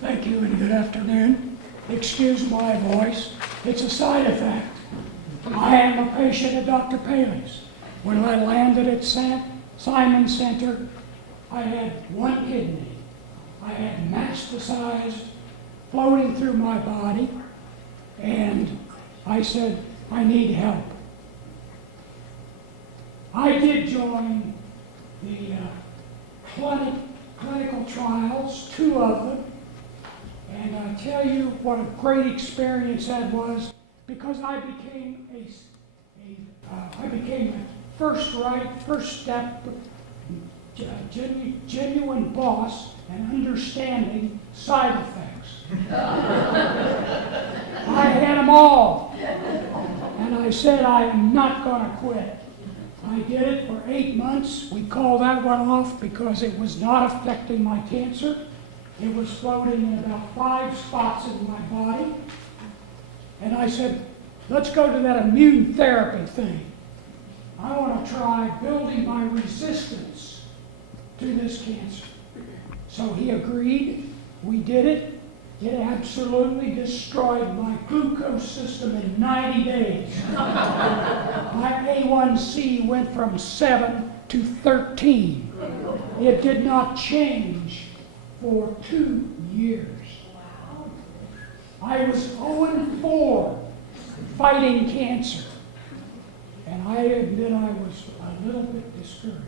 Thank you and good afternoon. Excuse my voice. It's a side effect. I am a patient at Dr. Paley's. When I landed at Simon Center, I had one kidney. I had metastasized floating through my body, and I said, I need help. I did join the clinical trials, 2 of them, and I tell you what a great experience that was, because I became a first step, genuine boss and understanding side effects. I had them all, and I said I am not going to quit. I did it for 8 months. We called that one off because it was not affecting my cancer. It was floating in about 5 spots in my body. And I said, let's go to that immune therapy thing. I want to try building my resistance to this cancer. So he agreed. We did it. It absolutely destroyed my glucose system in 90 days. My A1C went from 7 to 13. It did not change for 2 years. I was 0-4 fighting cancer. And I admit I was a little bit discouraged.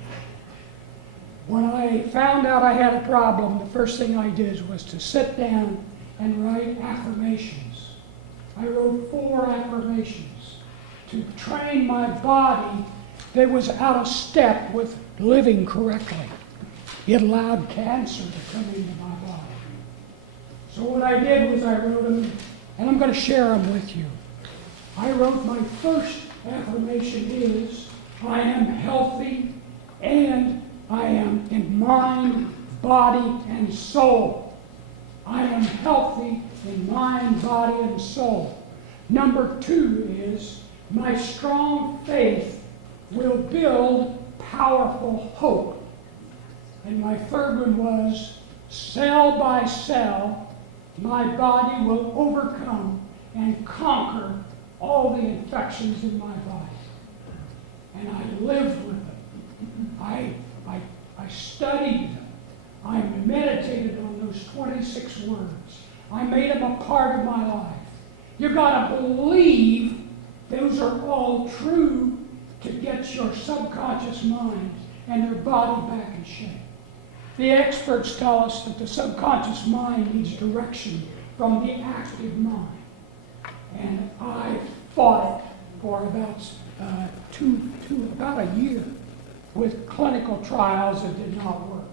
When I found out I had a problem, the first thing I did was to sit down and write affirmations. I wrote 4 affirmations to train my body that was out of step with living correctly. It allowed cancer to come into my body. So what I did was I wrote them, and I'm going to share them with you. I wrote my first affirmation is, I am healthy and I am in mind, body, and soul. I am healthy in mind, body, and soul. Number 2 is, my strong faith will build powerful hope. And my third one was, cell by cell, my body will overcome and conquer all the infections in my body. And I lived with them. I studied them. I meditated on those 26 words. I made them a part of my life. You've got to believe those are all true to get your subconscious mind and your body back in shape. The experts tell us that the subconscious mind needs direction from the active mind. And I fought it for about about a year with clinical trials that did not work.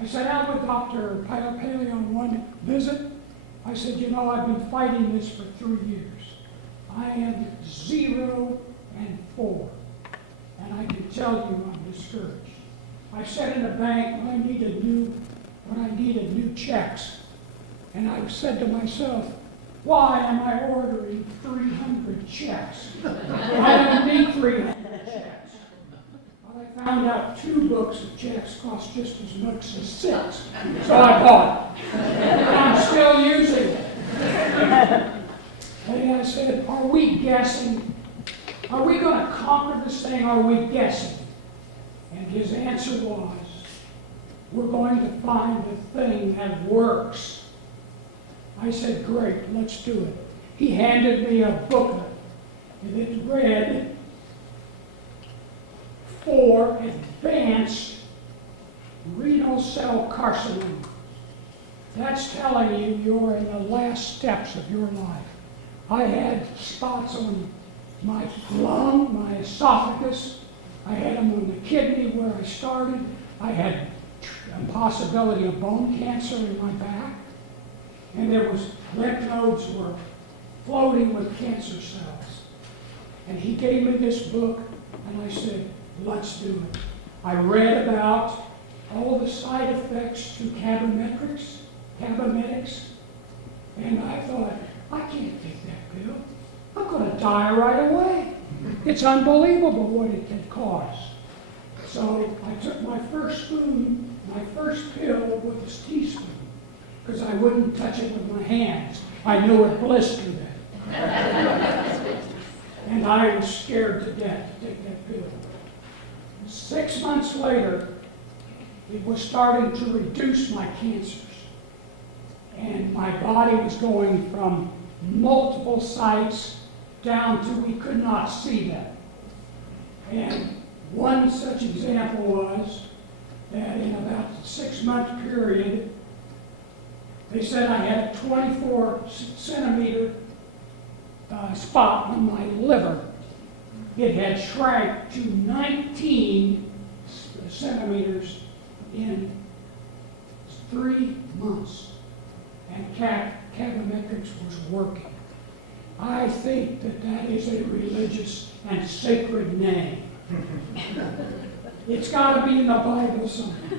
I sat down with Dr. Paley on one visit. I said, you know, I've been fighting this for 3 years. I am 0 and 4. And I can tell you I'm discouraged. I said in the bank when I needed new checks. And I said to myself, why am I ordering 300 checks? I don't need 300 checks. Well, I found out 2 books of checks cost just as much as 6. So I bought it. And I'm still using it. And I said, are we guessing? Are we going to conquer this thing? Or are we guessing? And his answer was, we're going to find the thing that works. I said, great, let's do it. He handed me a booklet, and it read, for advanced renal cell carcinoma. That's telling you you're in the last steps of your life. I had spots on my lung, my esophagus. I had them on the kidney where I started. I had a possibility of bone cancer in my back. And there was lymph nodes were floating with cancer cells. And he gave me this book, and I said, let's do it. I read about all the side effects to cabometics, and I thought, I can't take that pill. I'm going to die right away. It's unbelievable what it can cause. So I took my first pill with a teaspoon, because I wouldn't touch it with my hands. I knew it blistered it. And I was scared to death to take that pill. 6 months later, it was starting to reduce my cancers. And my body was going from multiple sites down to we could not see them. And one such example was that in about a 6-month period, they said I had a 24 centimeter spot on my liver. It had shrank to 19 centimeters in 3 months. And Cabometrics was working. I think that that is a religious and sacred name. It's got to be in the Bible somewhere.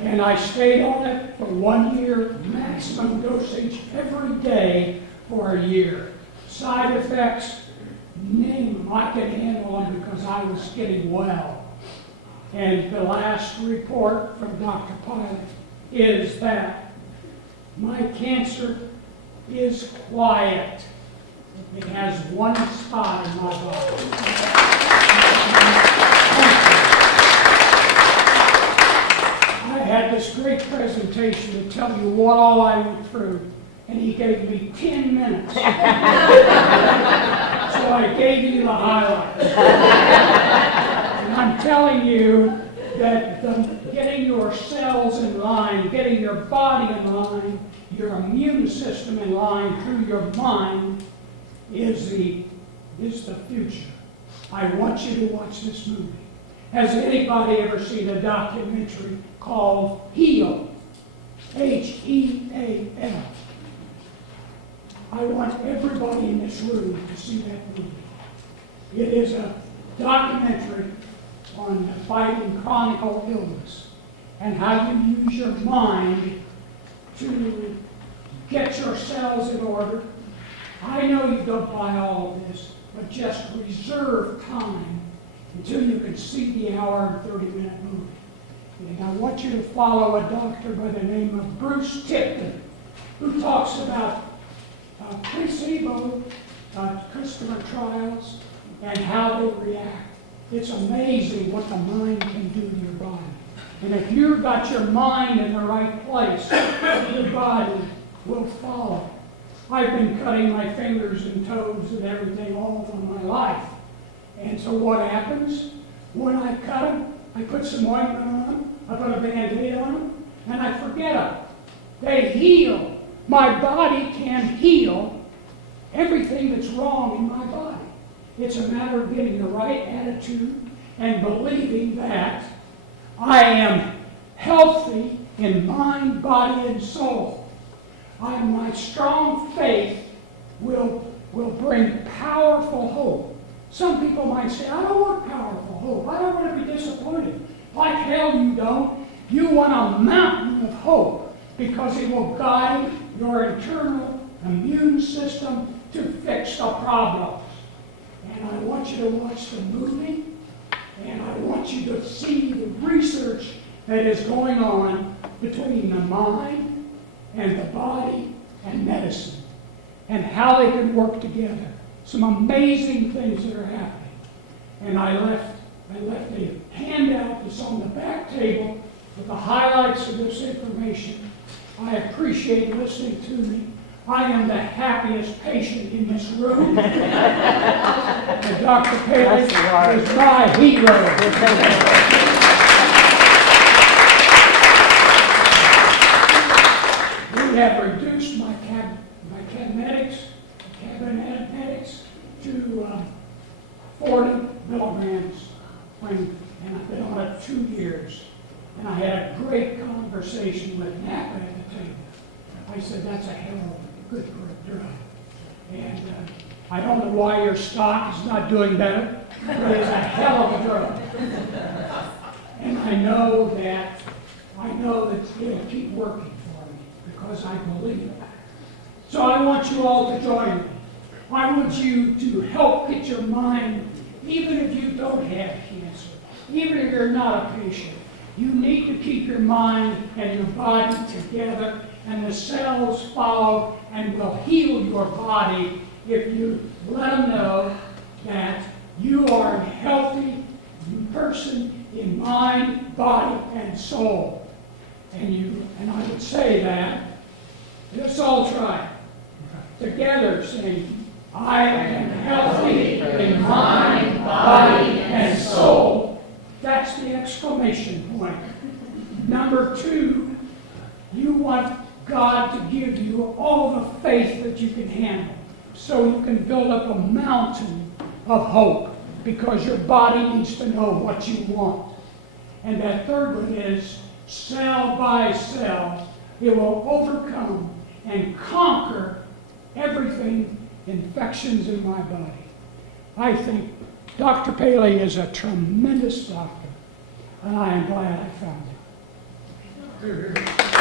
And I stayed on it for 1 year, maximum dosage every day for a year. Side effects, name them, I could handle them because I was getting well. And the last report from Dr. Pilot is that my cancer is quiet. It has one spot in my body. I had this great presentation to tell you what all I went through, and he gave me 10 minutes. So I gave you the highlights. And I'm telling you that getting your cells in line, getting your body in line, your immune system in line through your mind is the future. I want you to watch this movie. Has anybody ever seen a documentary called Heal? Heal. I want everybody in this room to see that movie. It is a documentary on fighting chronic illness and how you use your mind to get your cells in order. I know you don't buy all of this, but just reserve time until you can see the hour and 30-minute movie. And I want you to follow a doctor by the name of Bruce Tipton, who talks about placebo customer trials and how they react. It's amazing what the mind can do to your body. And if you've got your mind in the right place, your body will follow. I've been cutting my fingers and toes and everything all of my life. And so what happens? When I cut them, I put some ointment on them, I put a Band-Aid on them, and I forget them. They heal. My body can heal everything that's wrong in my body. It's a matter of getting the right attitude and believing that I am healthy in mind, body, and soul. My strong faith will bring powerful hope. Some people might say, I don't want powerful hope. I don't want to be disappointed. Like hell you don't. You want a mountain of hope because it will guide your internal immune system to fix the problems. And I want you to watch the movie, and I want you to see the research that is going on between the mind and the body and medicine, and how they can work together. Some amazing things that are happening. And I left a handout that's on the back table with the highlights of this information. I appreciate listening to me. I am the happiest patient in this room. And Dr. Pearcy is my hero. We have reduced my cabinetics to 40 milligrams, and I've been on it 2 years. And I had a great conversation with Napa at the table. I said, that's a hell of a good drug. And I don't know why your stock is not doing better, but it's a hell of a drug. And I know that it'll keep working for me because I believe it. So I want you all to join me. I want you to help get your mind, even if you don't have cancer, even if you're not a patient, You need to keep your mind and your body together, and the cells follow and will heal your body if you let them know that you are a healthy person in mind, body, and soul. And I would say that. Let's all try it. Together, saying, I am healthy in mind, body, and soul. That's the exclamation point. Number 2, you want God to give you all the faith that you can handle, so you can build up a mountain of hope, because your body needs to know what you want. And that third one is, cell by cell, it will overcome and conquer everything, infections in my body. I think Dr. Paley is a tremendous doctor, and I am glad I found him.